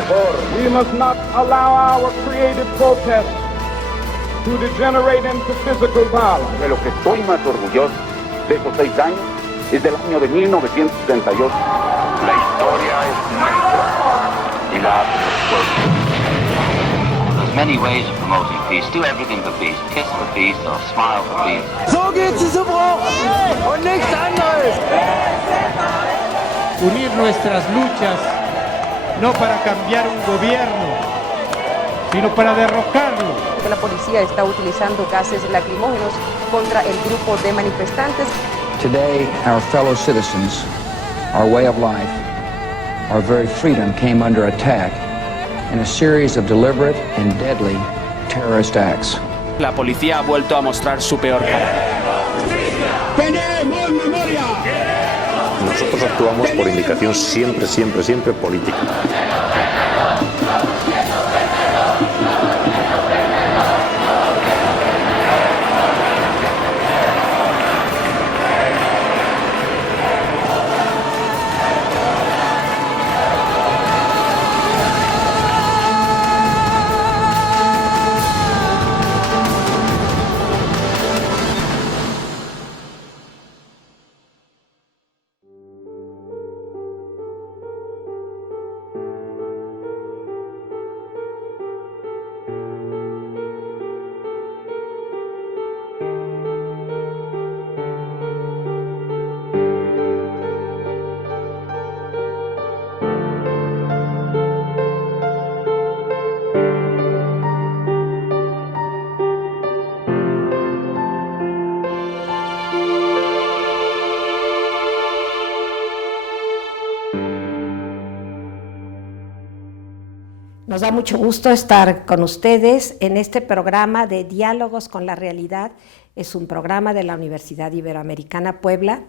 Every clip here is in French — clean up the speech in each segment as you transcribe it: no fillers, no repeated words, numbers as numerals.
mejor. We must not allow our creative protest to degenerate into physical violence. De lo que estoy más orgulloso de esos 6 años es del año de 1978. La historia es nuestra y la There's many ways of promoting peace. Do everything for peace. Kiss for peace or smile for peace. So geht's zu Bruch und nichts anderes. Unir nuestras luchas no para cambiar un gobierno, sino para derrocarlo. La policía está utilizando gases lacrimógenos contra el grupo de manifestantes. Today, our fellow citizens, our way of life, our very freedom came under attack in a series of deliberate and deadly terrorist acts. La policía ha vuelto a mostrar su peor cara. ¡Tenemos memoria! Nosotros actuamos por indicación siempre política. Nos da mucho gusto estar con ustedes en este programa de Diálogos con la Realidad. Es un programa de la Universidad Iberoamericana Puebla.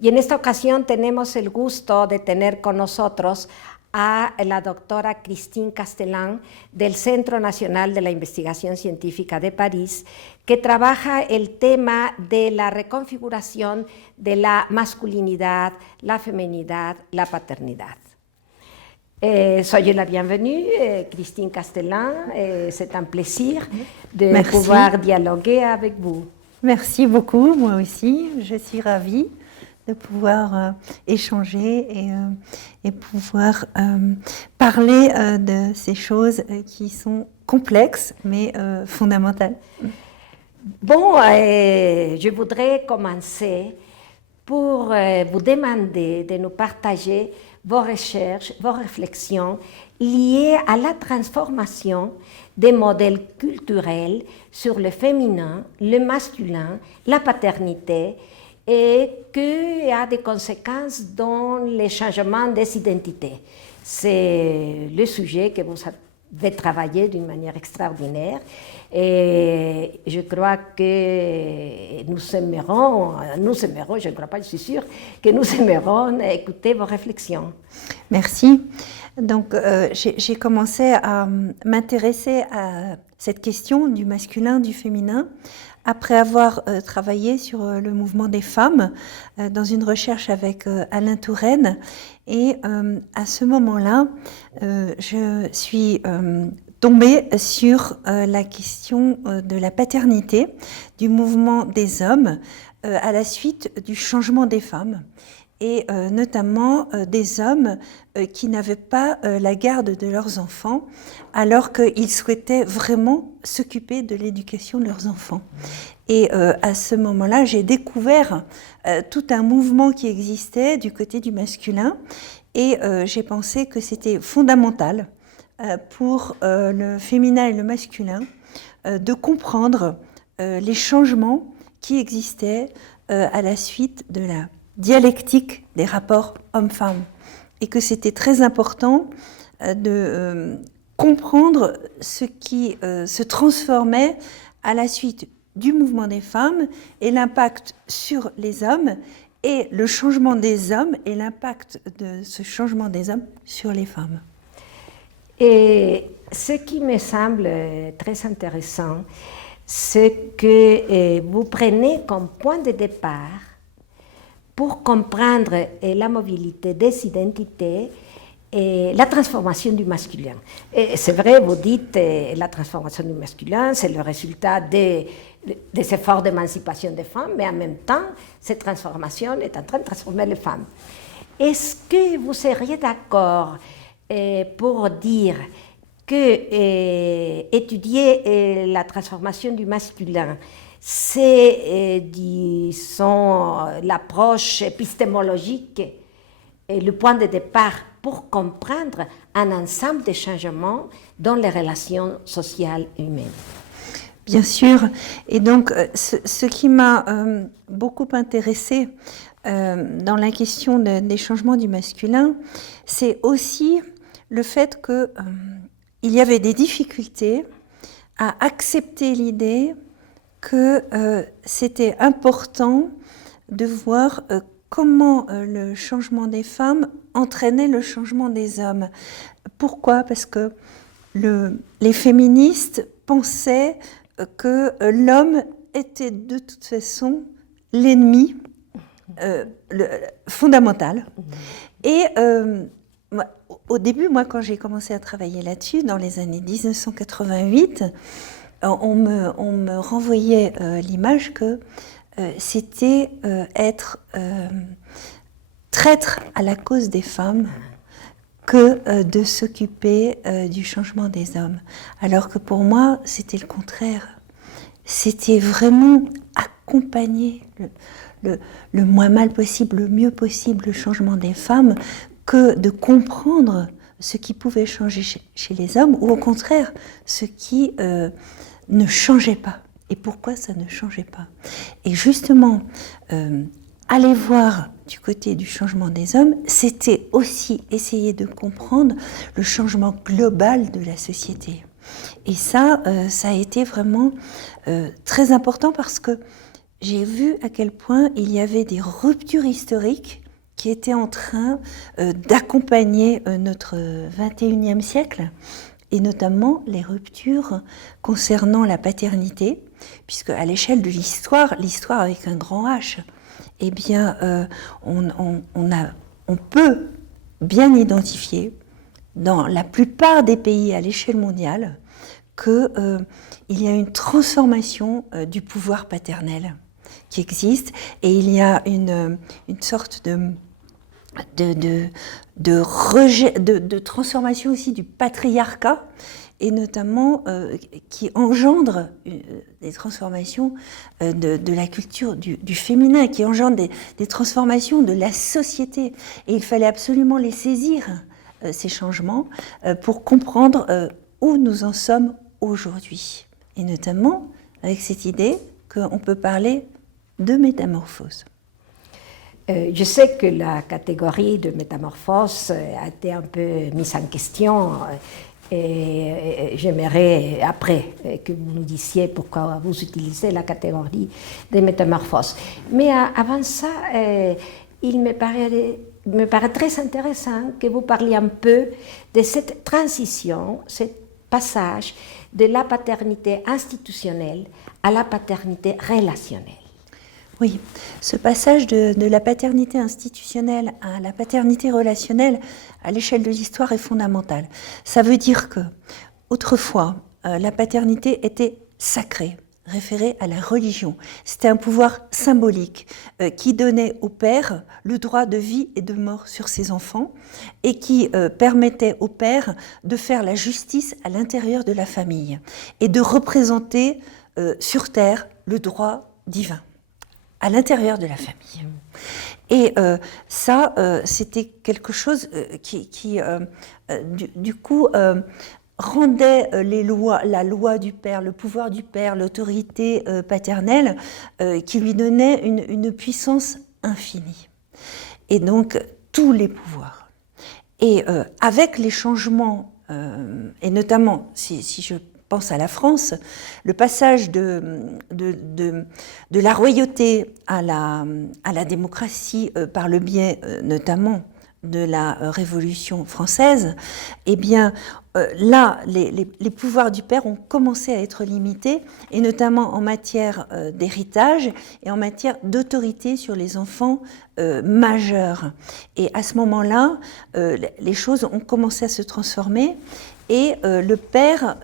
Y en esta ocasión tenemos el gusto de tener con nosotros a la doctora Christine Castellan del Centro Nacional de la Investigación Científica de París, que trabaja el tema de la reconfiguración de la masculinidad, la feminidad, la paternidad. Soyez la bienvenue, Christine Castellan. C'est un plaisir de pouvoir dialoguer avec vous. Merci beaucoup, moi aussi. Je suis ravie de pouvoir échanger et pouvoir parler de ces choses qui sont complexes mais fondamentales. Bon, je voudrais commencer pour vous demander de nous partager vos recherches, vos réflexions liées à la transformation des modèles culturels sur le féminin, le masculin, la paternité, et qui a des conséquences dans le changement des identités. C'est le sujet que vous avez travaillé d'une manière extraordinaire et je crois que nous aimerons, je ne crois pas, je suis sûre, que nous aimerons écouter vos réflexions. Merci. Donc j'ai commencé à m'intéresser à cette question du masculin, du féminin, après avoir travaillé sur le mouvement des femmes dans une recherche avec Alain Touraine. Et à ce moment-là, je suis tombée sur la question de la paternité, du mouvement des hommes à la suite du changement des femmes. Et notamment des hommes qui n'avaient pas la garde de leurs enfants, alors qu'ils souhaitaient vraiment s'occuper de l'éducation de leurs enfants. Et à ce moment-là, j'ai découvert tout un mouvement qui existait du côté du masculin, et j'ai pensé que c'était fondamental pour le féminin et le masculin de comprendre les changements qui existaient à la suite de la dialectique des rapports hommes-femmes, et que c'était très important de comprendre ce qui se transformait à la suite du mouvement des femmes et l'impact sur les hommes et le changement des hommes et l'impact de ce changement des hommes sur les femmes. Et ce qui me semble très intéressant, c'est que vous prenez comme point de départ pour comprendre la mobilité des identités et la transformation du masculin. Et c'est vrai, vous dites, la transformation du masculin, c'est le résultat des efforts d'émancipation des femmes, mais en même temps, cette transformation est en train de transformer les femmes. Est-ce que vous seriez d'accord pour dire que étudier la transformation du masculin, c'est, disons, l'approche épistémologique et le point de départ pour comprendre un ensemble de changements dans les relations sociales humaines? Bien sûr. Et donc, ce qui m'a beaucoup intéressée dans la question des changements du masculin, c'est aussi le fait qu'il y avait des difficultés à accepter l'idée que c'était important de voir comment le changement des femmes entraînait le changement des hommes. Pourquoi ? Parce que les féministes pensaient que l'homme était de toute façon l'ennemi fondamental. Et au début, moi, quand j'ai commencé à travailler là-dessus, dans les années 1988, on me renvoyait l'image que c'était être traître à la cause des femmes que de s'occuper du changement des hommes. Alors que pour moi, c'était le contraire. C'était vraiment accompagner le moins mal possible, le mieux possible le changement des femmes, que de comprendre ce qui pouvait changer chez les hommes, ou au contraire, ce qui ne changeait pas. Et pourquoi ça ne changeait pas. Et justement, aller voir du côté du changement des hommes, c'était aussi essayer de comprendre le changement global de la société. Et ça a été vraiment très important parce que j'ai vu à quel point il y avait des ruptures historiques qui étaient en train d'accompagner notre 21e siècle, et notamment les ruptures concernant la paternité, puisque à l'échelle de l'histoire avec un grand H, eh bien, on peut bien identifier dans la plupart des pays à l'échelle mondiale qu'il y a une transformation du pouvoir paternel qui existe, et il y a une sorte de rejet, de transformation aussi du patriarcat, et notamment qui engendre des transformations de la culture du féminin, qui engendre des transformations de la société. Et il fallait absolument les saisir, ces changements, pour comprendre où nous en sommes aujourd'hui. Et notamment avec cette idée qu'on peut parler de métamorphose. Je sais que la catégorie de métamorphose a été un peu mise en question, et j'aimerais après que vous nous disiez pourquoi vous utilisez la catégorie de métamorphose. Mais avant ça, il me paraît très intéressant que vous parliez un peu de cette transition, ce passage de la paternité institutionnelle à la paternité relationnelle. Oui, ce passage de la paternité institutionnelle à la paternité relationnelle à l'échelle de l'histoire est fondamental. Ça veut dire que, autrefois, la paternité était sacrée, référée à la religion. C'était un pouvoir symbolique qui donnait au père le droit de vie et de mort sur ses enfants, et qui permettait au père de faire la justice à l'intérieur de la famille et de représenter sur terre le droit divin à l'intérieur de la famille. Et ça, c'était quelque chose qui du coup, rendait la loi du père, le pouvoir du père, l'autorité paternelle, qui lui donnait une puissance infinie. Et donc, tous les pouvoirs. Et avec les changements, et notamment, si je pense à la France, le passage de la royauté à la démocratie par le biais notamment de la Révolution française, eh bien, là, les pouvoirs du père ont commencé à être limités, et notamment en matière d'héritage et en matière d'autorité sur les enfants majeurs. Et à ce moment-là, les choses ont commencé à se transformer, et le père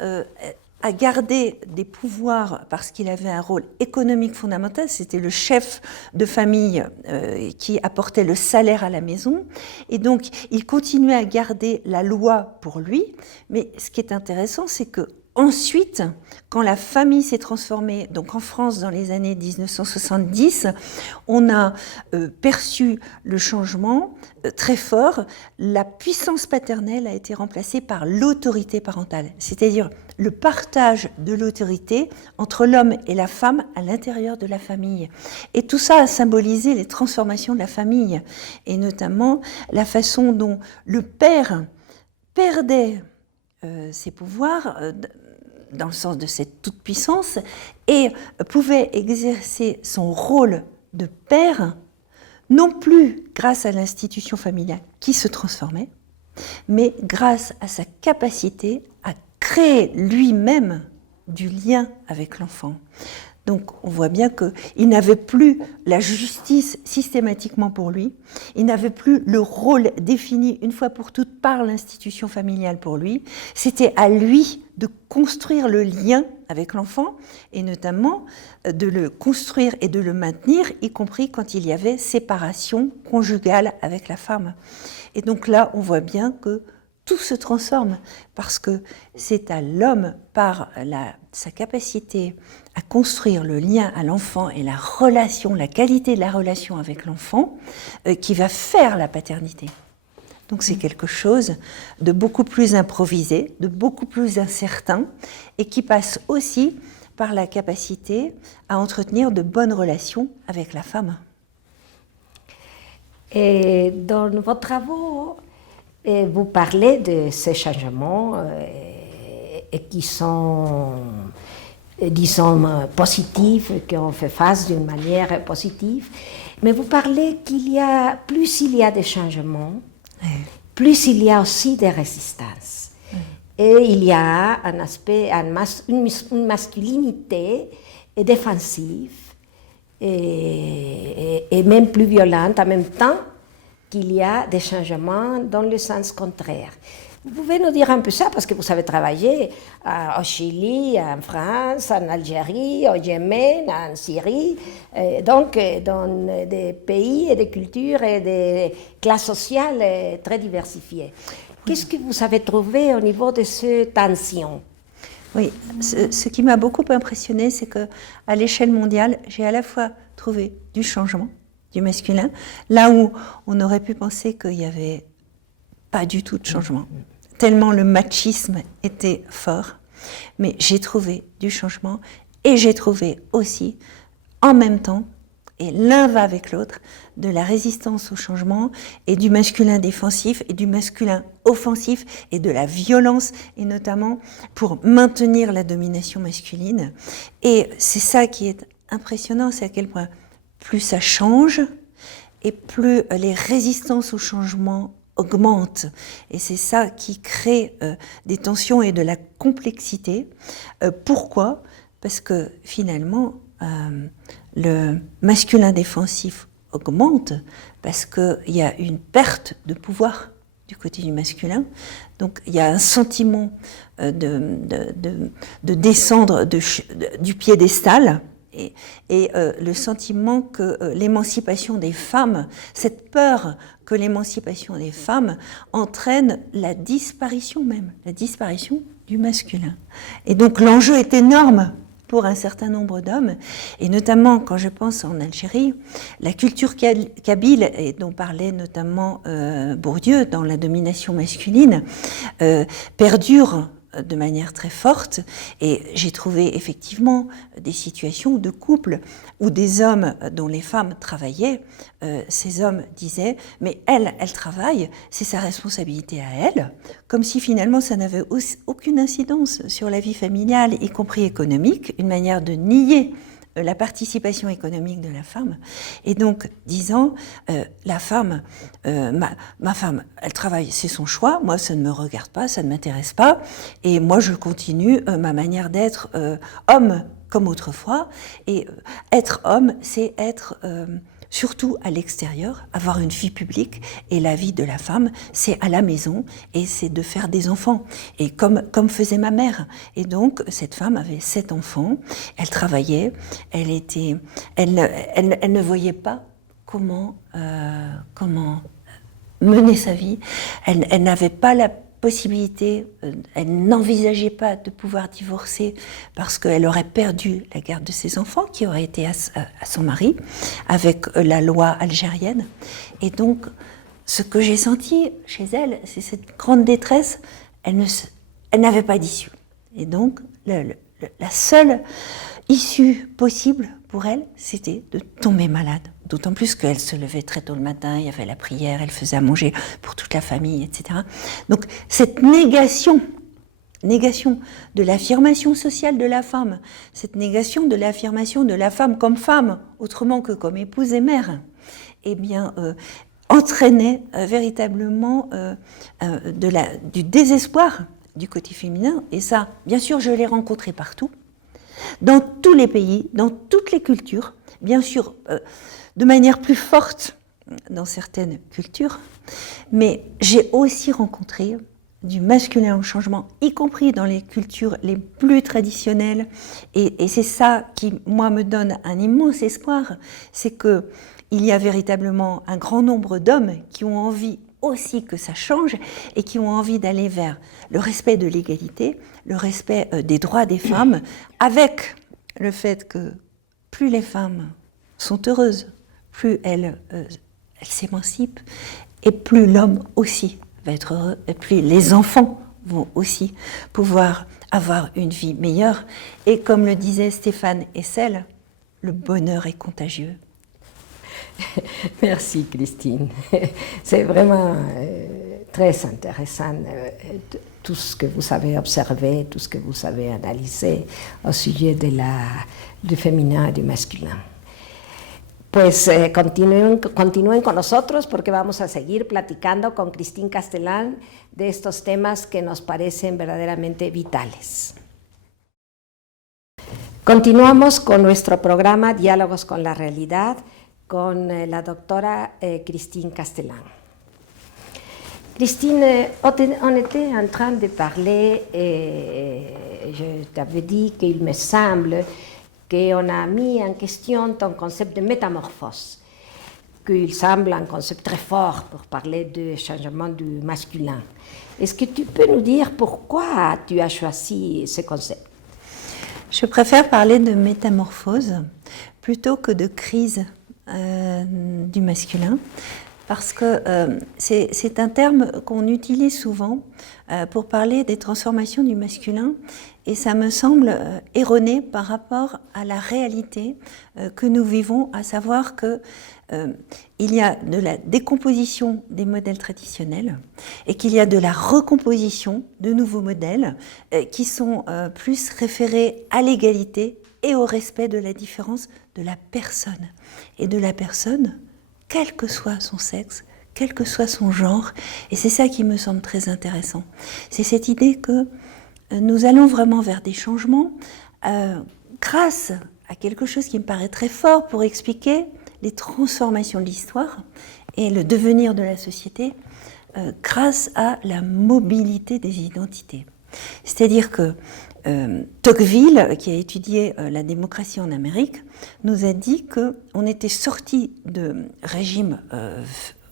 a gardé des pouvoirs parce qu'il avait un rôle économique fondamental. C'était le chef de famille qui apportait le salaire à la maison. Et donc, il continuait à garder la loi pour lui. Mais ce qui est intéressant, c'est que ensuite, quand la famille s'est transformée, donc en France dans les années 1970, on a perçu le changement très fort. La puissance paternelle a été remplacée par l'autorité parentale, c'est-à-dire le partage de l'autorité entre l'homme et la femme à l'intérieur de la famille. Et tout ça a symbolisé les transformations de la famille, et notamment la façon dont le père perdait ses pouvoirs dans le sens de cette toute-puissance et pouvait exercer son rôle de père, non plus grâce à l'institution familiale qui se transformait, mais grâce à sa capacité à créer lui-même du lien avec l'enfant. Donc on voit bien qu'il n'avait plus la justice systématiquement pour lui, il n'avait plus le rôle défini une fois pour toutes par l'institution familiale pour lui, c'était à lui de construire le lien avec l'enfant, et notamment de le construire et de le maintenir, y compris quand il y avait séparation conjugale avec la femme. Et donc là, on voit bien que tout se transforme, parce que c'est à l'homme, par sa capacité à construire le lien à l'enfant et la relation, la qualité de la relation avec l'enfant, qui va faire la paternité. Donc c'est quelque chose de beaucoup plus improvisé, de beaucoup plus incertain, et qui passe aussi par la capacité à entretenir de bonnes relations avec la femme. Et dans vos travaux, vous parlez de ces changements qui sont, disons, positifs, qu'on fait face d'une manière positive, mais vous parlez plus il y a des changements, plus il y a aussi des résistances. Et il y a un aspect, une masculinité défensive et même plus violente en même temps qu'il y a des changements dans le sens contraire. Vous pouvez nous dire un peu ça, parce que vous avez travaillé au Chili, en France, en Algérie, au Yémen, en Syrie, donc dans des pays et des cultures et des classes sociales très diversifiées. Qu'est-ce que vous avez trouvé au niveau de ces tensions ? Oui, ce qui m'a beaucoup impressionné, c'est qu'à l'échelle mondiale, j'ai à la fois trouvé du changement, du masculin, là où on aurait pu penser qu'il n'y avait pas du tout de changement, tellement le machisme était fort. Mais j'ai trouvé du changement, et j'ai trouvé aussi, en même temps, et l'un va avec l'autre, de la résistance au changement, et du masculin défensif, et du masculin offensif, et de la violence, et notamment pour maintenir la domination masculine. Et c'est ça qui est impressionnant, c'est à quel point plus ça change, et plus les résistances au changement augmentent. Et c'est ça qui crée des tensions et de la complexité. Pourquoi ? Parce que finalement, le masculin défensif augmente, parce qu'il y a une perte de pouvoir du côté du masculin. Donc il y a un sentiment de descendre du piédestal, et le sentiment que l'émancipation des femmes, cette peur que l'émancipation des femmes entraîne la disparition du masculin. Et donc l'enjeu est énorme pour un certain nombre d'hommes, et notamment quand je pense en Algérie, la culture kabyle, et dont parlait notamment Bourdieu dans La domination masculine, perdure de manière très forte, et j'ai trouvé effectivement des situations de couple où des hommes dont les femmes travaillaient, ces hommes disaient « mais elle travaille, c'est sa responsabilité à elle », comme si finalement ça n'avait aucune incidence sur la vie familiale, y compris économique, une manière de nier la participation économique de la femme, et donc disant la femme, ma femme, elle travaille, c'est son choix, moi ça ne me regarde pas, ça ne m'intéresse pas, et moi je continue ma manière d'être homme comme autrefois, et être homme, c'est être surtout à l'extérieur, avoir une vie publique, et la vie de la femme, c'est à la maison, et c'est de faire des enfants, et comme faisait ma mère. Et donc, cette femme avait 7 enfants, elle travaillait, elle ne voyait pas comment mener sa vie, elle n'avait pas la possibilité, elle n'envisageait pas de pouvoir divorcer parce qu'elle aurait perdu la garde de ses enfants qui aurait été à son mari avec la loi algérienne. Et donc, ce que j'ai senti chez elle, c'est cette grande détresse, elle n'avait pas d'issue. Et donc, la seule issue possible pour elle, c'était de tomber malade. D'autant plus qu'elle se levait très tôt le matin, il y avait la prière, elle faisait à manger pour toute la famille, etc. Donc cette négation de l'affirmation sociale de la femme, cette négation de l'affirmation de la femme comme femme, autrement que comme épouse et mère, eh bien, entraînait véritablement du désespoir du côté féminin. Et ça, bien sûr, je l'ai rencontré partout, dans tous les pays, dans toutes les cultures, bien sûr, de manière plus forte dans certaines cultures, mais j'ai aussi rencontré du masculin en changement, y compris dans les cultures les plus traditionnelles, et c'est ça qui, moi, me donne un immense espoir, c'est qu'il y a véritablement un grand nombre d'hommes qui ont envie aussi que ça change et qui ont envie d'aller vers le respect de l'égalité, le respect des droits des femmes, avec le fait que plus les femmes sont heureuses, plus elles s'émancipent, et plus l'homme aussi va être heureux, et plus les enfants vont aussi pouvoir avoir une vie meilleure. Et comme le disait Stéphane Hessel, le bonheur est contagieux. Merci Christine. C'est vraiment très intéressant tout ce que vous avez observé, tout ce que vous avez analysé au sujet du féminin et du masculin. Pues continúen con nosotros porque vamos a seguir platicando con Christine Castellán de estos temas que nos parecen verdaderamente vitales. Continuamos con nuestro programa Diálogos con la Realidad con la doctora Christine Castellán. Christine, on était en train de parler, je t'avais dit qu'il me semble qu'on a mis en question ton concept de métamorphose, qu'il semble un concept très fort pour parler du changement du masculin. Est-ce que tu peux nous dire pourquoi tu as choisi ce concept? Je préfère parler de métamorphose plutôt que de crise du masculin, parce que c'est un terme qu'on utilise souvent pour parler des transformations du masculin, et ça me semble erroné par rapport à la réalité que nous vivons, à savoir que il y a de la décomposition des modèles traditionnels et qu'il y a de la recomposition de nouveaux modèles qui sont plus référés à l'égalité et au respect de la différence de la personne. Et de la personne, quel que soit son sexe, quel que soit son genre. Et c'est ça qui me semble très intéressant. C'est cette idée que nous allons vraiment vers des changements grâce à quelque chose qui me paraît très fort pour expliquer les transformations de l'histoire et le devenir de la société grâce à la mobilité des identités. C'est-à-dire que Tocqueville, qui a étudié la démocratie en Amérique, nous a dit qu'on était sorti de régime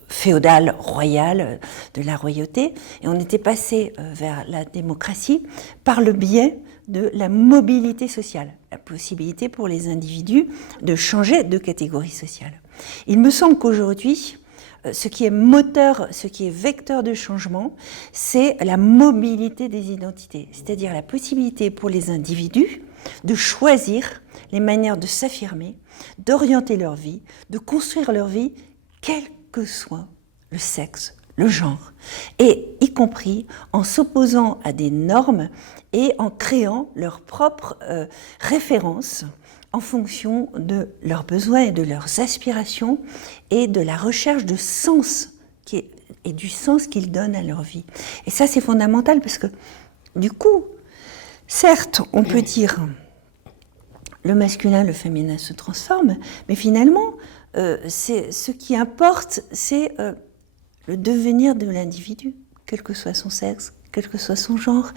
féodal, royal, de la royauté, et on était passé vers la démocratie par le biais de la mobilité sociale, la possibilité pour les individus de changer de catégorie sociale. Il me semble qu'aujourd'hui, ce qui est moteur, ce qui est vecteur de changement, c'est la mobilité des identités, c'est-à-dire la possibilité pour les individus de choisir les manières de s'affirmer, d'orienter leur vie, de construire leur vie, quel que soit le sexe, le genre, et y compris en s'opposant à des normes et en créant leurs propres références en fonction de leurs besoins et de leurs aspirations et de la recherche de sens et du sens qu'ils donnent à leur vie. Et ça, c'est fondamental parce que, du coup, certes, on peut dire le masculin, le féminin se transforment, mais finalement, ce qui importe, c'est le devenir de l'individu, quel que soit son sexe, quel que soit son genre.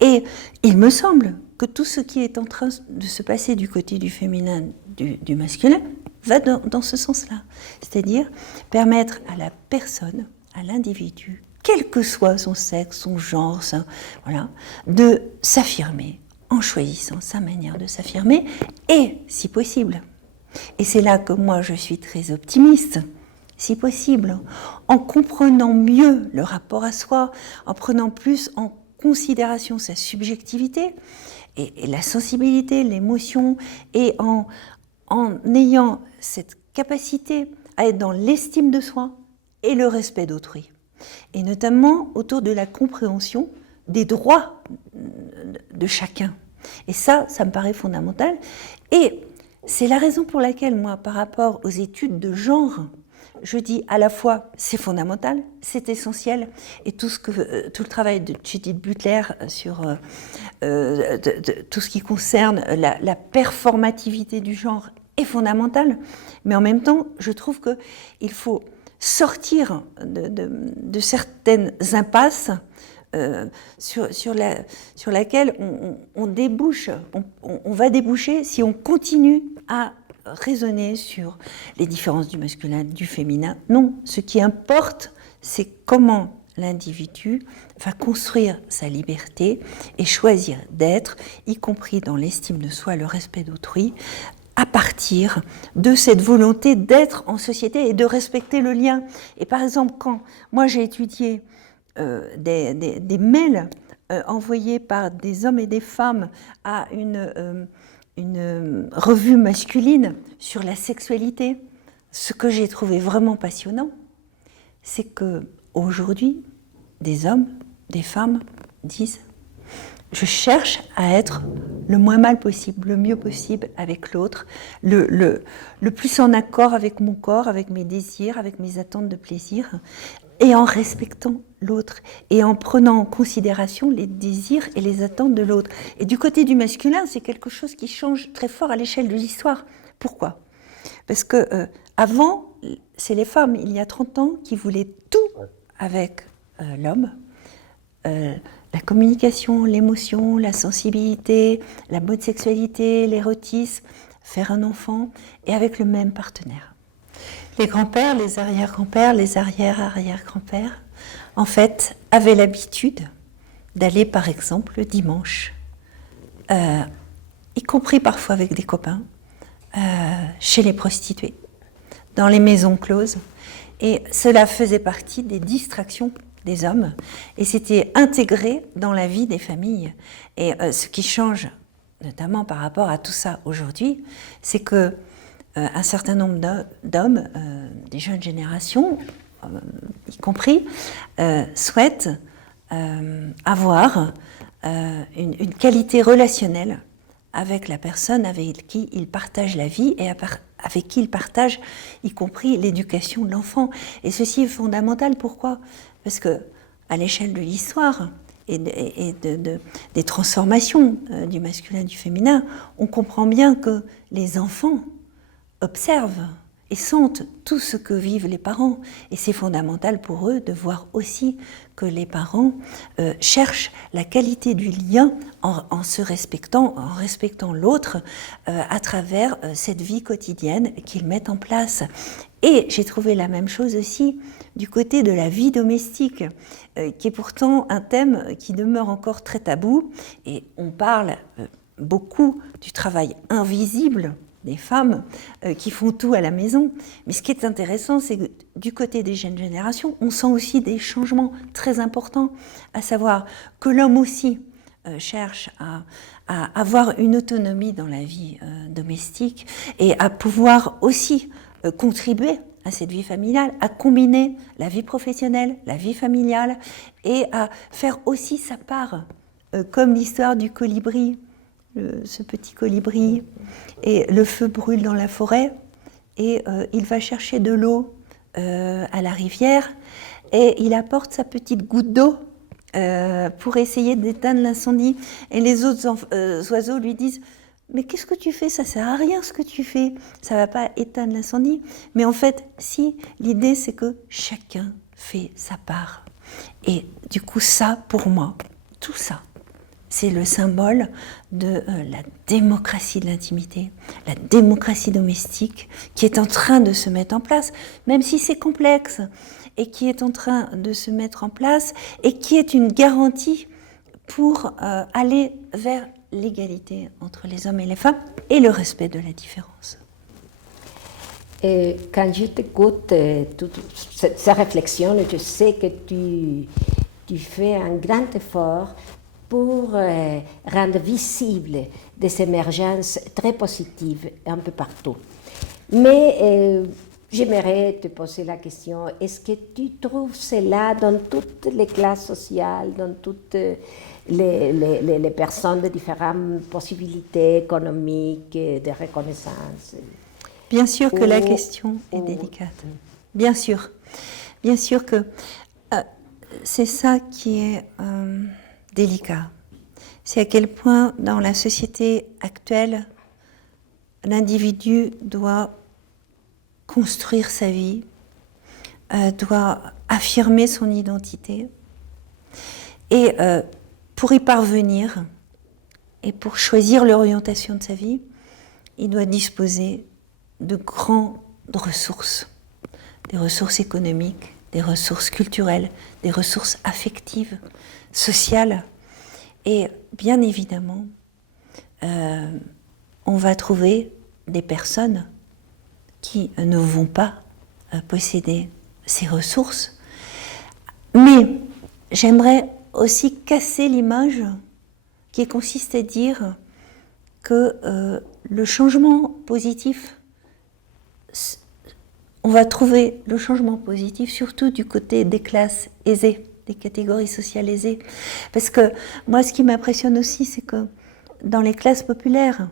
Et il me semble que tout ce qui est en train de se passer du côté du féminin, du masculin, va dans ce sens-là. C'est-à-dire permettre à la personne, à l'individu, quel que soit son sexe, son genre, voilà, de s'affirmer en choisissant sa manière de s'affirmer et, si possible, et c'est là que moi je suis très optimiste, si possible, en comprenant mieux le rapport à soi, en prenant plus en considération sa subjectivité et la sensibilité, l'émotion, et en ayant cette capacité à être dans l'estime de soi et le respect d'autrui. Et notamment autour de la compréhension des droits de chacun. Et ça me paraît fondamental. Et c'est la raison pour laquelle, moi, par rapport aux études de genre, je dis à la fois c'est fondamental, c'est essentiel, et tout le travail de Judith Butler sur tout ce qui concerne la performativité du genre est fondamental, mais en même temps, je trouve qu'il faut sortir de certaines impasses sur laquelle on débouche, on va déboucher si on continue à raisonner sur les différences du masculin, du féminin. Non, ce qui importe, c'est comment l'individu va construire sa liberté et choisir d'être, y compris dans l'estime de soi, le respect d'autrui, à partir de cette volonté d'être en société et de respecter le lien. Et par exemple, quand moi j'ai étudié des mails envoyés par des hommes et des femmes à une revue masculine sur la sexualité, ce que j'ai trouvé vraiment passionnant, c'est que aujourd'hui, des hommes, des femmes disent « Je cherche à être le moins mal possible, le mieux possible avec l'autre, le plus en accord avec mon corps, avec mes désirs, avec mes attentes de plaisir, et en respectant l'autre, et en prenant en considération les désirs et les attentes de l'autre. » Et du côté du masculin, c'est quelque chose qui change très fort à l'échelle de l'histoire. Pourquoi ? Parce que avant, c'est les femmes, il y a 30 ans, qui voulaient tout avec l'homme. La communication, l'émotion, la sensibilité, la bonne sexualité, l'érotisme, faire un enfant, et avec le même partenaire. Les grands-pères, les arrière-grands-pères, les arrière-arrière-grands-pères, en fait, avaient l'habitude d'aller, par exemple, le dimanche, y compris parfois avec des copains, chez les prostituées, dans les maisons closes. Et cela faisait partie des distractions des hommes, et c'était intégré dans la vie des familles. Et ce qui change, notamment par rapport à tout ça aujourd'hui, c'est que un certain nombre d'hommes, des jeunes générations, y compris, souhaitent avoir une qualité relationnelle avec la personne avec qui ils partagent la vie et avec qui ils partagent, y compris l'éducation de l'enfant. Et ceci est fondamental. Pourquoi ? Parce que à l'échelle de l'histoire et des transformations du masculin et du féminin, on comprend bien que les enfants observent et sentent tout ce que vivent les parents. Et c'est fondamental pour eux de voir aussi que les parents cherchent la qualité du lien en se respectant, en respectant l'autre à travers cette vie quotidienne qu'ils mettent en place. Et j'ai trouvé la même chose aussi du côté de la vie domestique, qui est pourtant un thème qui demeure encore très tabou. Et on parle beaucoup du travail invisible des femmes qui font tout à la maison. Mais ce qui est intéressant, c'est que du côté des jeunes générations, on sent aussi des changements très importants, à savoir que l'homme aussi cherche à avoir une autonomie dans la vie domestique et à pouvoir aussi contribuer à cette vie familiale, à combiner la vie professionnelle, la vie familiale et à faire aussi sa part, comme l'histoire du colibri ce petit colibri, et le feu brûle dans la forêt, et il va chercher de l'eau à la rivière, et il apporte sa petite goutte d'eau pour essayer d'éteindre l'incendie. Et les autres oiseaux lui disent « Mais qu'est-ce que tu fais? Ça sert à rien ce que tu fais, ça va pas éteindre l'incendie. » Mais en fait, si, l'idée c'est que chacun fait sa part. Et du coup, ça, pour moi, tout ça, c'est le symbole de la démocratie de l'intimité, la démocratie domestique qui est en train de se mettre en place, même si c'est complexe, et qui est en train de se mettre en place, et qui est une garantie pour aller vers l'égalité entre les hommes et les femmes, et le respect de la différence. Et quand je t'écoute, toute ces réflexions, je sais que tu fais un grand effort pour rendre visibles des émergences très positives un peu partout. Mais j'aimerais te poser la question, est-ce que tu trouves cela dans toutes les classes sociales, dans toutes les personnes de différentes possibilités économiques, de reconnaissance? Bien sûr que la question est délicate. Bien sûr que c'est ça qui est délicat. C'est à quel point dans la société actuelle, l'individu doit construire sa vie, doit affirmer son identité. Et pour y parvenir, et pour choisir l'orientation de sa vie, il doit disposer de grandes ressources, des ressources économiques, des ressources culturelles, des ressources affectives, sociales. Et bien évidemment, on va trouver des personnes qui ne vont pas posséder ces ressources. Mais j'aimerais aussi casser l'image qui consiste à dire que le changement positif, on va trouver le changement positif surtout du côté des classes aisées, des catégories sociales aisées. Parce que moi, ce qui m'impressionne aussi, c'est que dans les classes populaires,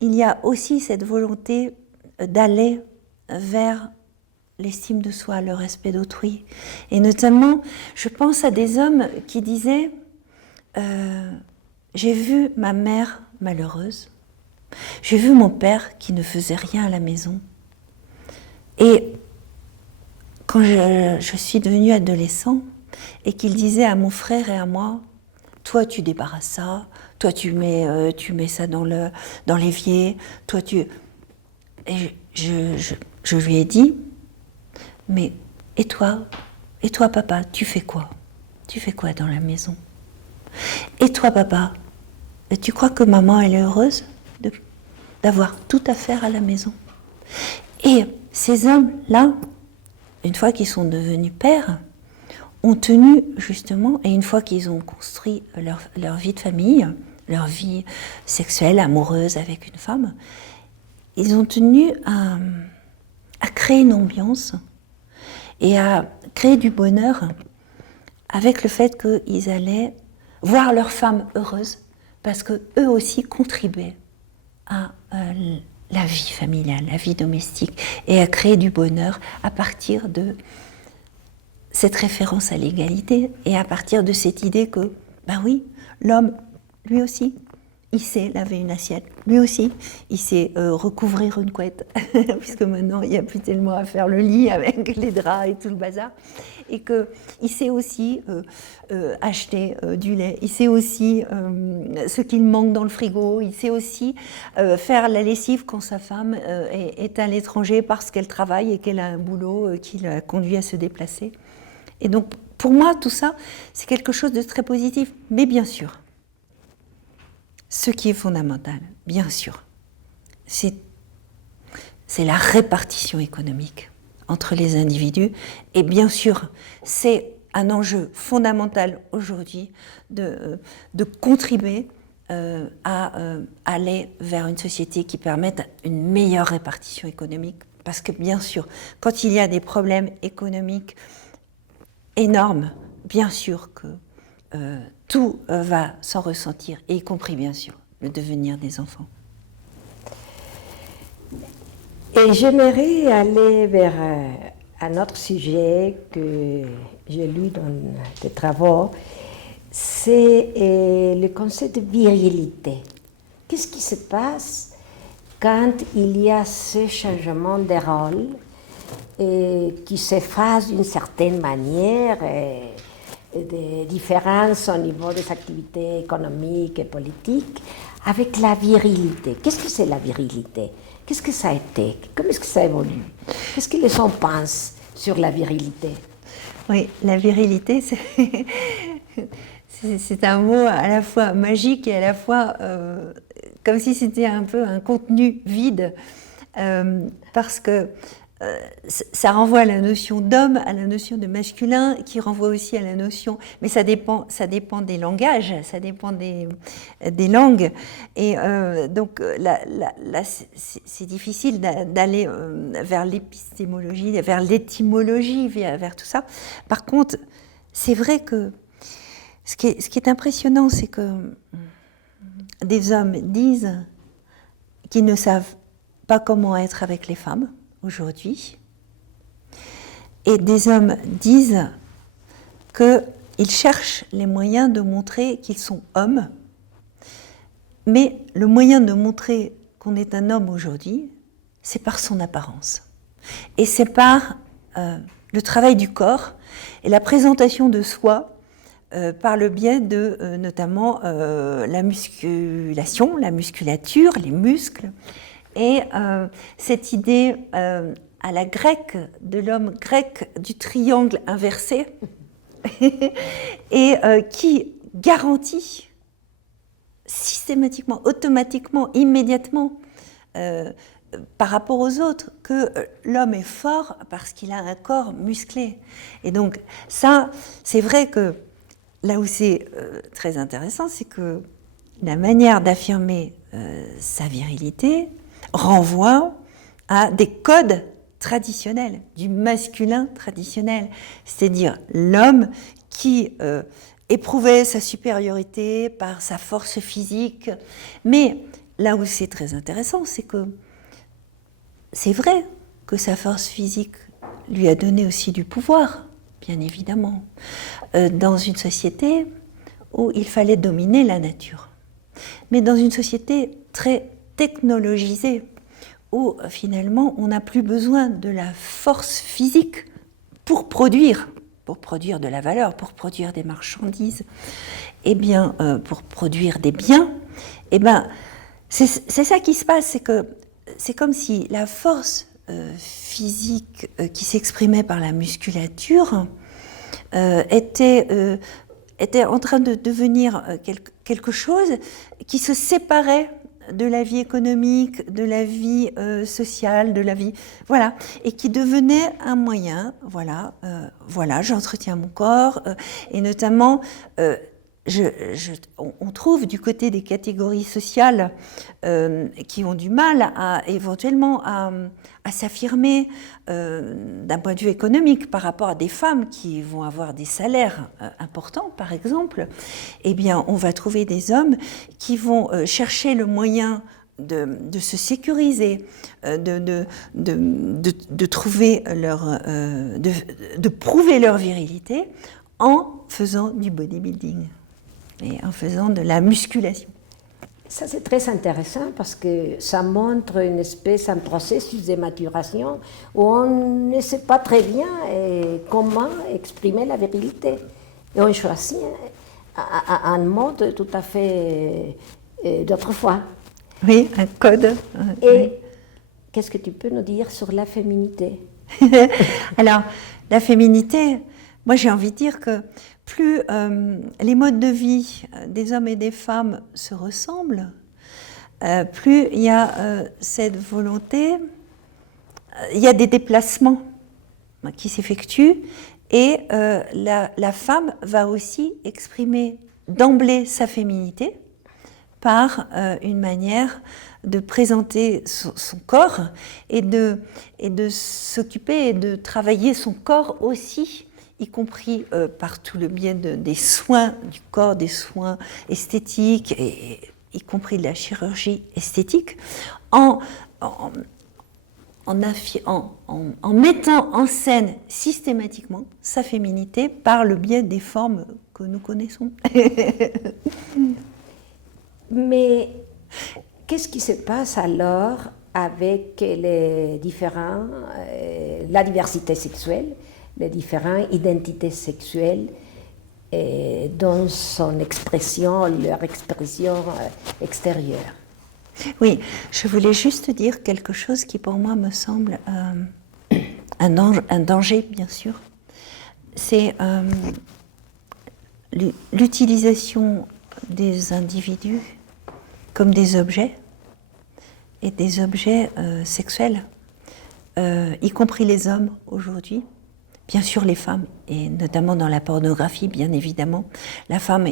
il y a aussi cette volonté d'aller vers l'estime de soi, le respect d'autrui. Et notamment, je pense à des hommes qui disaient « J'ai vu ma mère malheureuse, j'ai vu mon père qui ne faisait rien à la maison. Et quand je suis devenue adolescent et qu'il disait à mon frère et à moi, toi tu débarrasses ça, toi tu mets ça dans l'évier, toi tu... Et je lui ai dit, mais et toi papa, tu fais quoi? Tu fais quoi dans la maison? Et toi papa, tu crois que maman elle est heureuse d'avoir tout à faire à la maison? Et ces hommes-là, une fois qu'ils sont devenus pères, ont tenu justement, et une fois qu'ils ont construit leur vie de famille, leur vie sexuelle, amoureuse avec une femme, ils ont tenu à créer une ambiance et à créer du bonheur avec le fait qu'ils allaient voir leur femme heureuse parce qu'eux aussi contribuaient à la vie familiale, la vie domestique, et à créer du bonheur à partir de cette référence à l'égalité et à partir de cette idée que, ben oui, l'homme, lui aussi, il sait laver une assiette, lui aussi, il sait recouvrir une couette, puisque maintenant il n'y a plus tellement à faire le lit avec les draps et tout le bazar, et qu'il sait aussi acheter du lait, il sait aussi ce qu'il manque dans le frigo, il sait aussi faire la lessive quand sa femme est à l'étranger parce qu'elle travaille et qu'elle a un boulot qui la conduit à se déplacer. Et donc, pour moi, tout ça, c'est quelque chose de très positif, mais bien sûr, ce qui est fondamental, bien sûr, c'est la répartition économique entre les individus. Et bien sûr, c'est un enjeu fondamental aujourd'hui de contribuer à aller vers une société qui permette une meilleure répartition économique. Parce que bien sûr, quand il y a des problèmes économiques énormes, bien sûr que tout va s'en ressentir, et y compris bien sûr le devenir des enfants. Et j'aimerais aller vers un autre sujet que j'ai lu dans des travaux, c'est le concept de virilité. Qu'est-ce qui se passe quand il y a ce changement de rôle qui s'efface d'une certaine manière, des différences au niveau des activités économiques et politiques, avec la virilité? Qu'est-ce que c'est la virilité? Qu'est-ce que ça a été? Comment est-ce que ça évolue? Qu'est-ce que les gens pensent sur la virilité? Oui, la virilité, c'est un mot à la fois magique et à la fois comme si c'était un peu un contenu vide, parce que ça renvoie à la notion d'homme, à la notion de masculin, qui renvoie aussi à la notion, mais ça dépend des langages, ça dépend des langues, et donc là c'est difficile d'aller vers l'épistémologie, vers l'étymologie, vers tout ça. Par contre, c'est vrai que ce qui est impressionnant, c'est que des hommes disent qu'ils ne savent pas comment être avec les femmes aujourd'hui, et des hommes disent qu'ils cherchent les moyens de montrer qu'ils sont hommes, mais le moyen de montrer qu'on est un homme aujourd'hui, c'est par son apparence, et c'est par le travail du corps et la présentation de soi par le biais de notamment la musculation, la musculature, les muscles, et cette idée à la grecque, de l'homme grec, du triangle inversé, et qui garantit systématiquement, automatiquement, immédiatement, par rapport aux autres, que l'homme est fort parce qu'il a un corps musclé. Et donc ça, c'est vrai que là où c'est très intéressant, c'est que la manière d'affirmer sa virilité renvoie à des codes traditionnels, du masculin traditionnel, c'est-à-dire l'homme qui éprouvait sa supériorité par sa force physique. Mais là où c'est très intéressant, c'est que c'est vrai que sa force physique lui a donné aussi du pouvoir, bien évidemment, dans une société où il fallait dominer la nature. Mais dans une société très technologisée, où finalement on n'a plus besoin de la force physique pour produire de la valeur, pour produire des marchandises, et bien pour produire des biens, et bien c'est ça qui se passe, c'est que c'est comme si la force physique qui s'exprimait par la musculature était en train de devenir quelque chose qui se séparait de la vie économique, de la vie sociale, de la vie, voilà, et qui devenait un moyen, voilà, j'entretiens mon corps, et notamment, on trouve du côté des catégories sociales qui ont du mal éventuellement à s'affirmer d'un point de vue économique par rapport à des femmes qui vont avoir des salaires importants, par exemple. Eh bien, on va trouver des hommes qui vont chercher le moyen de se sécuriser, de trouver de prouver leur virilité en faisant du bodybuilding et en faisant de la musculation. Ça, c'est très intéressant parce que ça montre une espèce, un processus de maturation où on ne sait pas très bien comment exprimer la virilité. Et on choisit un mode tout à fait d'autrefois. Oui, un code. Et qu'est-ce que tu peux nous dire sur la féminité? Alors, la féminité, moi j'ai envie de dire que plus les modes de vie des hommes et des femmes se ressemblent, plus il y a cette volonté, il y a des déplacements qui s'effectuent, et la femme va aussi exprimer d'emblée sa féminité par une manière de présenter son corps et de s'occuper et de travailler son corps aussi, y compris par tout le biais des soins du corps, des soins esthétiques y compris de la chirurgie esthétique, en mettant en scène systématiquement sa féminité par le biais des formes que nous connaissons. Mais qu'est-ce qui se passe alors avec les différents, la diversité sexuelle, les différentes identités sexuelles dans son expression, leur expression extérieure? Oui, je voulais juste dire quelque chose qui pour moi me semble un danger, bien sûr. C'est l'utilisation des individus comme des objets, et des objets sexuels, y compris les hommes aujourd'hui, bien sûr les femmes, et notamment dans la pornographie, bien évidemment, la femme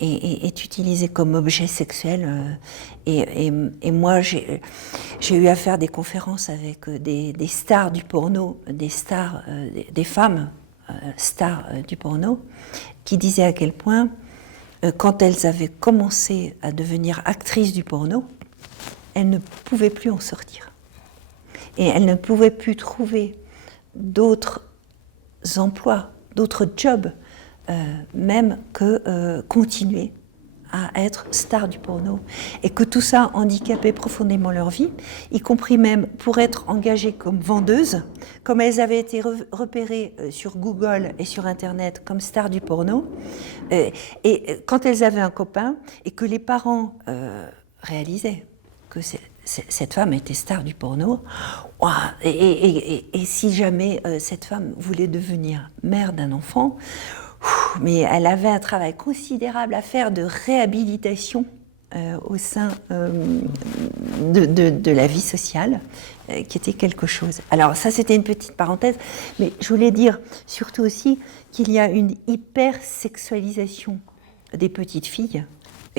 est utilisée comme objet sexuel. Et moi, j'ai eu à faire des conférences avec des stars du porno, des femmes stars du porno, qui disaient à quel point, quand elles avaient commencé à devenir actrices du porno, elles ne pouvaient plus en sortir. Et elles ne pouvaient plus trouver d'autres emplois, d'autres jobs, même que continuer à être star du porno. Et que tout ça handicapait profondément leur vie, y compris même pour être engagées comme vendeuses, comme elles avaient été repérées sur Google et sur Internet comme stars du porno. Et quand elles avaient un copain et que les parents réalisaient que cette femme était star du porno, et si jamais cette femme voulait devenir mère d'un enfant, mais elle avait un travail considérable à faire de réhabilitation au sein de la vie sociale, qui était quelque chose. Alors ça, c'était une petite parenthèse, mais je voulais dire surtout aussi qu'il y a une hypersexualisation des petites filles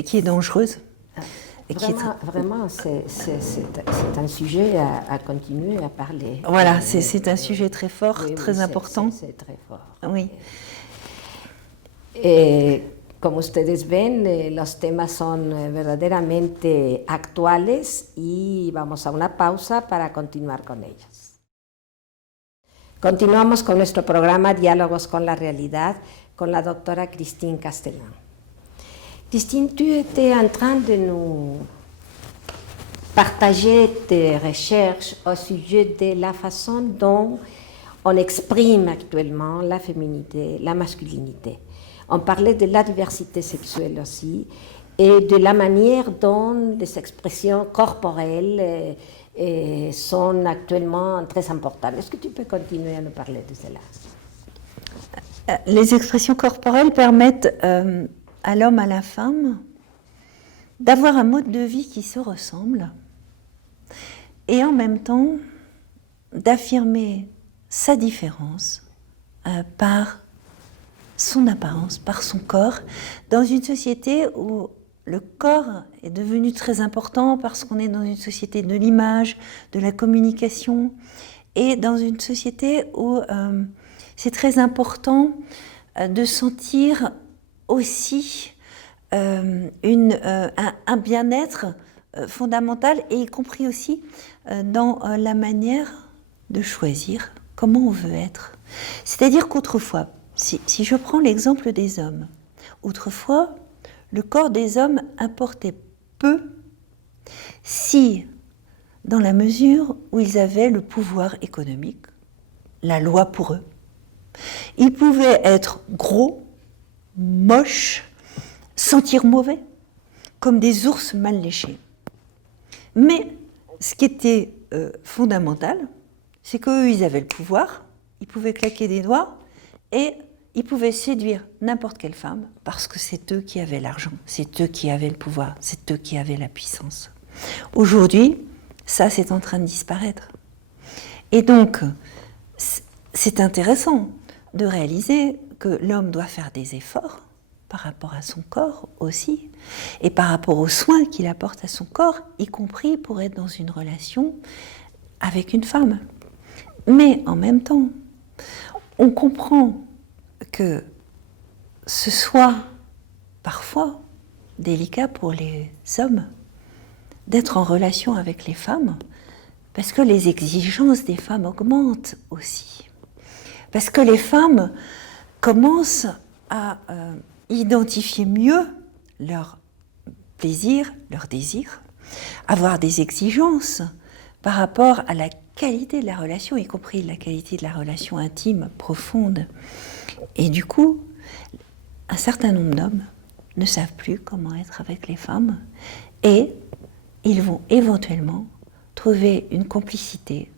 qui est dangereuse. Vraiment, c'est un sujet à continuer à parler. Voilà, c'est un sujet très fort, oui, très important. C'est très fort. Oui. Como ustedes ven, los temas son verdaderamente actuales y vamos a una pausa para continuar con ellos. Continuamos con nuestro programa Diálogos con la Realidad con la doctora Christine Castellan. Christine, tu étais en train de nous partager tes recherches au sujet de la façon dont on exprime actuellement la féminité, la masculinité. On parlait de la diversité sexuelle aussi et de la manière dont les expressions corporelles sont actuellement très importantes. Est-ce que tu peux continuer à nous parler de cela? Les expressions corporelles permettent à l'homme, à la femme, d'avoir un mode de vie qui se ressemble et en même temps d'affirmer sa différence par son apparence, par son corps, dans une société où le corps est devenu très important parce qu'on est dans une société de l'image, de la communication, et dans une société où c'est très important de sentir aussi un bien-être fondamental, et y compris aussi dans la manière de choisir comment on veut être. C'est-à-dire qu'autrefois, si je prends l'exemple des hommes, autrefois, le corps des hommes importait peu si, dans la mesure où ils avaient le pouvoir économique, la loi pour eux, ils pouvaient être gros, moches, sentir mauvais, comme des ours mal léchés. Mais ce qui était fondamental, c'est qu'eux, ils avaient le pouvoir, ils pouvaient claquer des doigts et ils pouvaient séduire n'importe quelle femme parce que c'est eux qui avaient l'argent, c'est eux qui avaient le pouvoir, c'est eux qui avaient la puissance. Aujourd'hui, ça, c'est en train de disparaître. Et donc, c'est intéressant de réaliser que l'homme doit faire des efforts par rapport à son corps aussi, et par rapport aux soins qu'il apporte à son corps, y compris pour être dans une relation avec une femme. Mais en même temps, on comprend que ce soit parfois délicat pour les hommes d'être en relation avec les femmes, parce que les exigences des femmes augmentent aussi. Parce que les femmes commencent à identifier mieux leurs plaisirs, leurs désirs, avoir des exigences par rapport à la qualité de la relation, y compris la qualité de la relation intime, profonde. Et du coup, un certain nombre d'hommes ne savent plus comment être avec les femmes et ils vont éventuellement trouver une complicité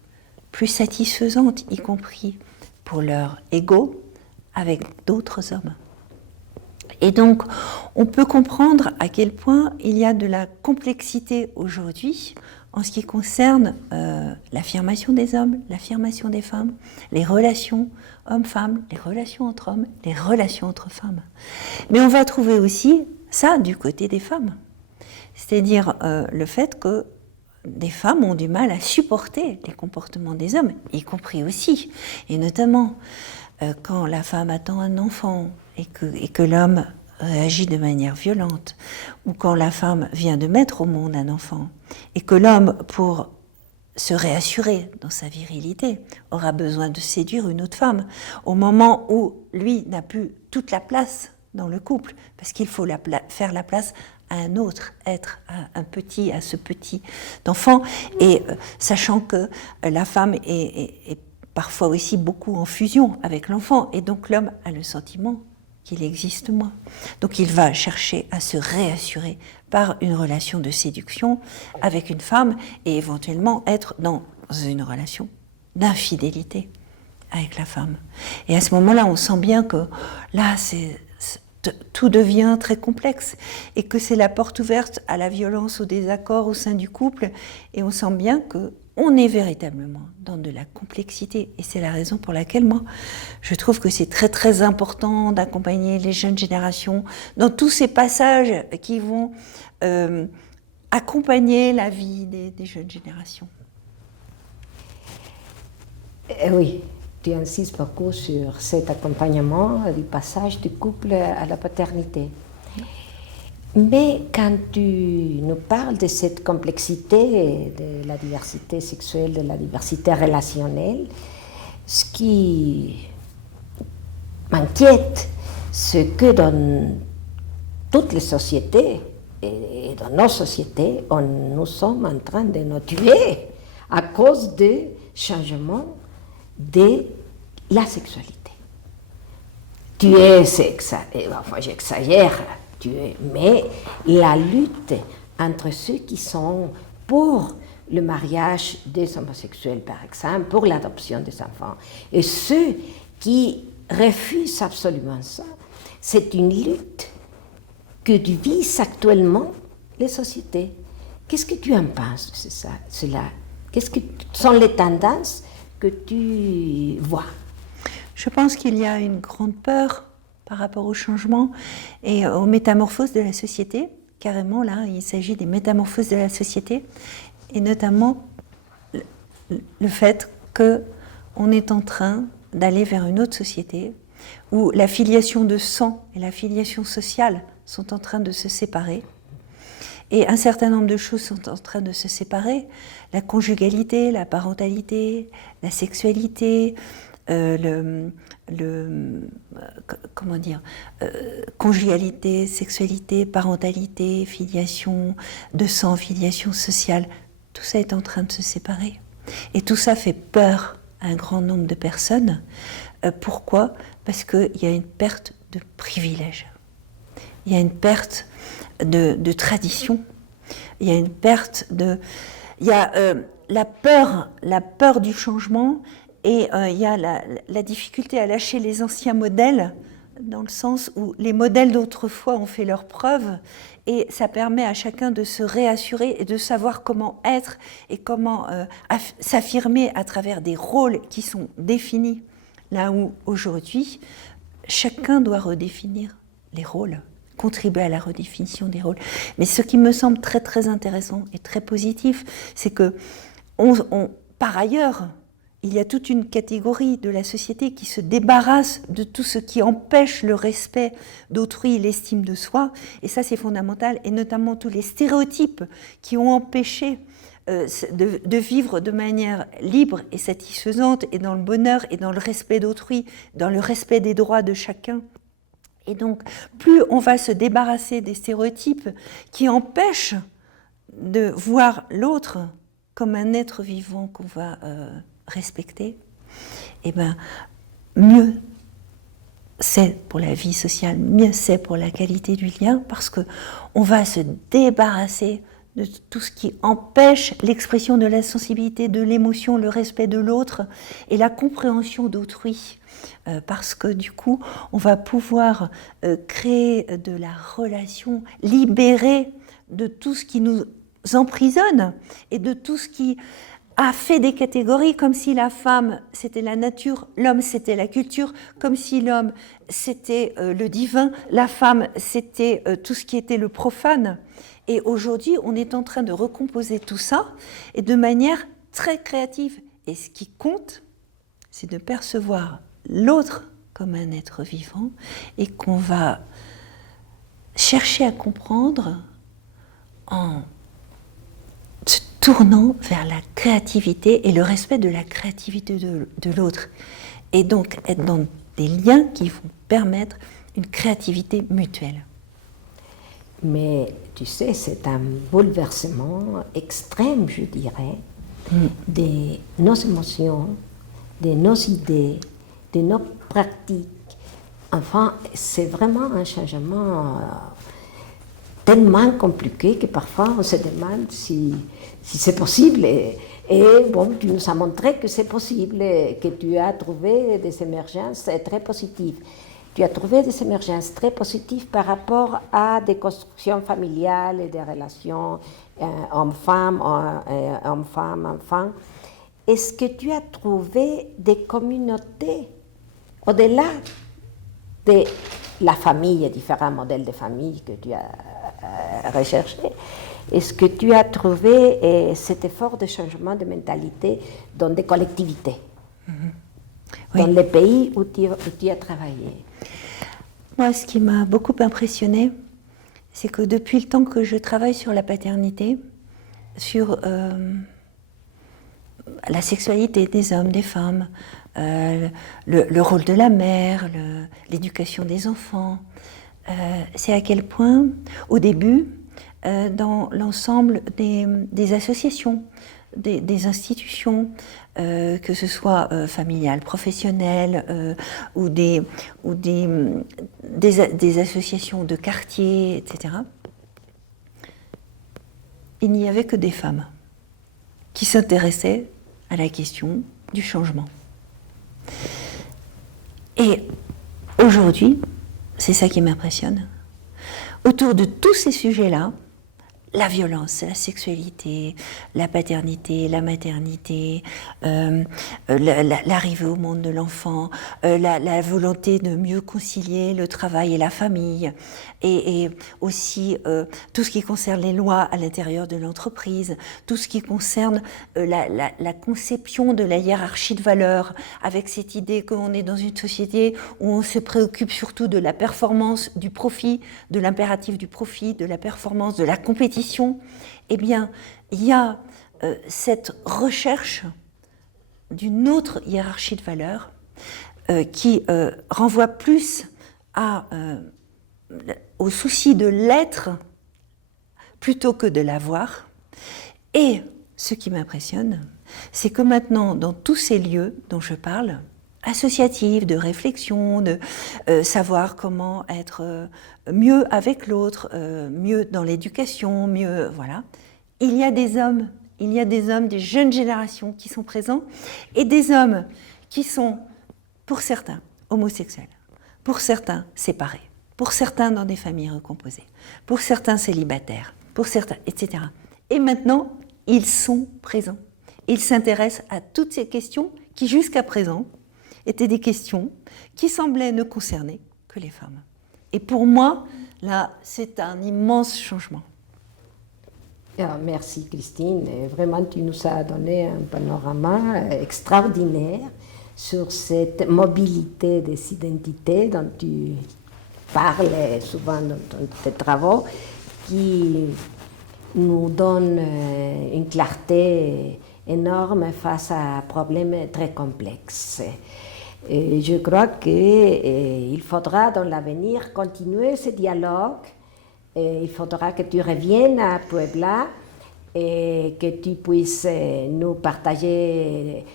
plus satisfaisante, y compris pour leur ego, avec d'autres hommes. Et donc, on peut comprendre à quel point il y a de la complexité aujourd'hui en ce qui concerne l'affirmation des hommes, l'affirmation des femmes, les relations hommes-femmes, les relations entre hommes, les relations entre femmes. Mais on va trouver aussi ça du côté des femmes. C'est-à-dire le fait que des femmes ont du mal à supporter les comportements des hommes, y compris aussi, et notamment quand la femme attend un enfant et que l'homme réagit de manière violente, ou quand la femme vient de mettre au monde un enfant, et que l'homme, pour se réassurer dans sa virilité, aura besoin de séduire une autre femme, au moment où lui n'a plus toute la place dans le couple, parce qu'il faut faire la place à un autre être, à ce petit enfant, et sachant que la femme est parfois aussi beaucoup en fusion avec l'enfant, et donc l'homme a le sentiment qu'il existe moins. Donc il va chercher à se réassurer par une relation de séduction avec une femme, et éventuellement être dans une relation d'infidélité avec la femme. Et à ce moment-là, on sent bien que là, tout devient très complexe et que c'est la porte ouverte à la violence, au désaccord au sein du couple, et on sent bien qu'on est véritablement dans de la complexité, et c'est la raison pour laquelle moi je trouve que c'est très très important d'accompagner les jeunes générations dans tous ces passages qui vont accompagner la vie des jeunes générations. Oui. Tu insistes beaucoup sur cet accompagnement du passage du couple à la paternité. Mais quand tu nous parles de cette complexité, de la diversité sexuelle, de la diversité relationnelle, ce qui m'inquiète, c'est que dans toutes les sociétés et dans nos sociétés, nous sommes en train de nous tuer à cause des changements de la sexualité. Enfin j'exagère, mais la lutte entre ceux qui sont pour le mariage des homosexuels, par exemple, pour l'adoption des enfants, et ceux qui refusent absolument ça, c'est une lutte que divisent actuellement les sociétés. Qu'est-ce que tu en penses de cela? Qu'est-ce que sont les tendances que tu vois? Je pense qu'il y a une grande peur par rapport au changement et aux métamorphoses de la société. Carrément, là, il s'agit des métamorphoses de la société, et notamment le fait qu'on est en train d'aller vers une autre société où la filiation de sang et la filiation sociale sont en train de se séparer. Et un certain nombre de choses sont en train de se séparer. La conjugalité, la parentalité, la sexualité, conjugalité, sexualité, parentalité, filiation de sang, filiation sociale, tout ça est en train de se séparer. Et tout ça fait peur à un grand nombre de personnes. Pourquoi ? Parce qu'il y a une perte de privilèges. Il y a une perte de tradition. Il y a une perte de... Il y a la peur du changement, et il y a la difficulté à lâcher les anciens modèles, dans le sens où les modèles d'autrefois ont fait leurs preuves, et ça permet à chacun de se réassurer et de savoir comment être et comment s'affirmer à travers des rôles qui sont définis. Là où aujourd'hui, chacun doit redéfinir les rôles, contribuer à la redéfinition des rôles. Mais ce qui me semble très très intéressant et très positif, c'est que par ailleurs, il y a toute une catégorie de la société qui se débarrasse de tout ce qui empêche le respect d'autrui, l'estime de soi, et ça c'est fondamental, et notamment tous les stéréotypes qui ont empêché de vivre de manière libre et satisfaisante, et dans le bonheur, et dans le respect d'autrui, dans le respect des droits de chacun. Et donc, plus on va se débarrasser des stéréotypes qui empêchent de voir l'autre comme un être vivant qu'on va respecter, et ben mieux c'est pour la vie sociale, mieux c'est pour la qualité du lien, parce que on va se débarrasser de tout ce qui empêche l'expression de la sensibilité, de l'émotion, le respect de l'autre et la compréhension d'autrui, parce que du coup on va pouvoir créer de la relation libérée de tout ce qui nous emprisonne et de tout ce qui a fait des catégories, comme si la femme c'était la nature, l'homme c'était la culture, comme si l'homme c'était le divin, la femme c'était tout ce qui était le profane. Et aujourd'hui on est en train de recomposer tout ça, et de manière très créative. Et ce qui compte, c'est de percevoir l'autre comme un être vivant, et qu'on va chercher à comprendre en se tournant vers la créativité et le respect de la créativité de l'autre. Et donc être dans des liens qui vont permettre une créativité mutuelle. Mais tu sais, c'est un bouleversement extrême, je dirais, de nos émotions, de nos idées, de nos pratiques. Enfin, c'est vraiment un changement tellement compliqué que parfois on se demande si c'est possible. Et bon, tu nous as montré que c'est possible, que tu as trouvé des émergences très positives. Tu as trouvé des émergences très positives par rapport à des constructions familiales et des relations homme-femme, homme-femme, enfant. Est-ce que tu as trouvé des communautés au-delà de la famille, différents modèles de famille que tu as recherchés? Est-ce que tu as trouvé cet effort de changement de mentalité dans des collectivités, dans les pays où tu as travaillé? Moi, ce qui m'a beaucoup impressionnée, c'est que depuis le temps que je travaille sur la paternité, sur la sexualité des hommes, des femmes, le rôle de la mère, l'éducation des enfants, c'est à quel point, au début, dans l'ensemble des associations, des institutions, que ce soit familiales, professionnelles, ou des associations de quartier, etc., il n'y avait que des femmes qui s'intéressaient à la question du changement. Et aujourd'hui, c'est ça qui m'impressionne. Autour de tous ces sujets-là, la violence, la sexualité, la paternité, la maternité, l'arrivée au monde de l'enfant, la volonté de mieux concilier le travail et la famille, et aussi tout ce qui concerne les lois à l'intérieur de l'entreprise, tout ce qui concerne la conception de la hiérarchie de valeurs, avec cette idée qu'on est dans une société où on se préoccupe surtout de la performance, du profit, de l'impératif du profit, de la performance, de la compétition. Eh bien, il y a cette recherche d'une autre hiérarchie de valeurs qui renvoie plus au souci de l'être plutôt que de l'avoir. Et ce qui m'impressionne, c'est que maintenant, dans tous ces lieux dont je parle, associatifs, de réflexion, de savoir comment être mieux avec l'autre, mieux dans l'éducation, mieux, voilà. Il y a des hommes, des jeunes générations qui sont présents, et des hommes qui sont, pour certains, homosexuels, pour certains séparés, pour certains dans des familles recomposées, pour certains célibataires, pour certains, etc. Et maintenant, ils sont présents. Ils s'intéressent à toutes ces questions qui, jusqu'à présent, étaient des questions qui semblaient ne concerner que les femmes. Et pour moi, là, c'est un immense changement. Merci Christine, vraiment tu nous as donné un panorama extraordinaire sur cette mobilité des identités dont tu parles souvent dans tes travaux, qui nous donne une clarté énorme face à un problème très complexe. Et je crois qu'il faudra dans l'avenir continuer ce dialogue. Et il faudra que tu reviennes à Puebla et que tu puisses nous partager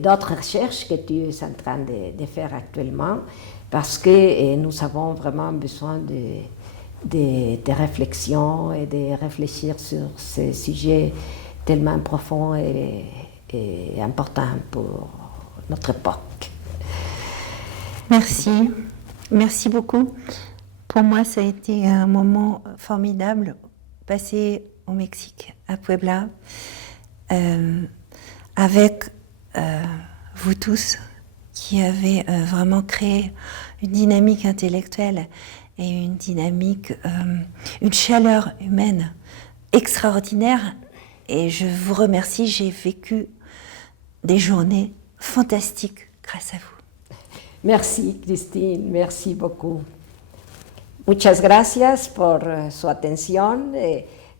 d'autres recherches que tu es en train de faire actuellement, parce que nous avons vraiment besoin de réflexion et de réfléchir sur ces sujets tellement profonds et importants pour notre époque. Merci, merci beaucoup. Pour moi, ça a été un moment formidable, passé au Mexique, à Puebla, avec vous tous qui avez vraiment créé une dynamique intellectuelle et une dynamique, une chaleur humaine extraordinaire. Et je vous remercie, j'ai vécu des journées fantastiques grâce à vous. Merci Christine, merci beaucoup. Muchas gracias por su atención.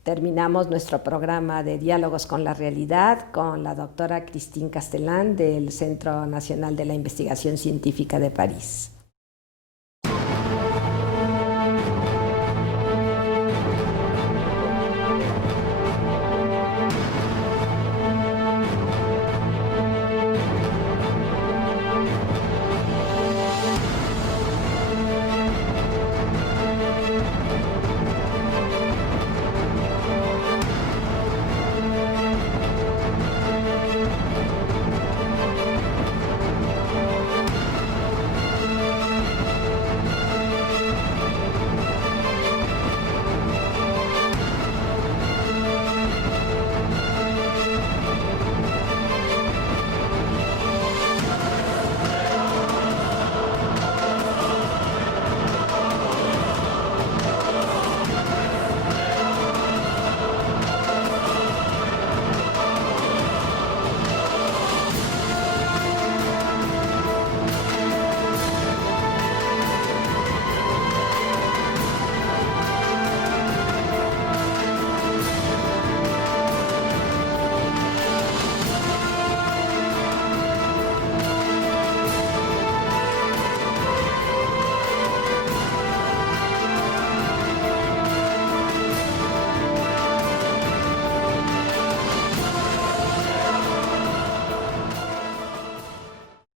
Terminamos nuestro programa de Diálogos con la Realidad con la doctora Christine Castellán del Centro Nacional de la Investigación Científica de París.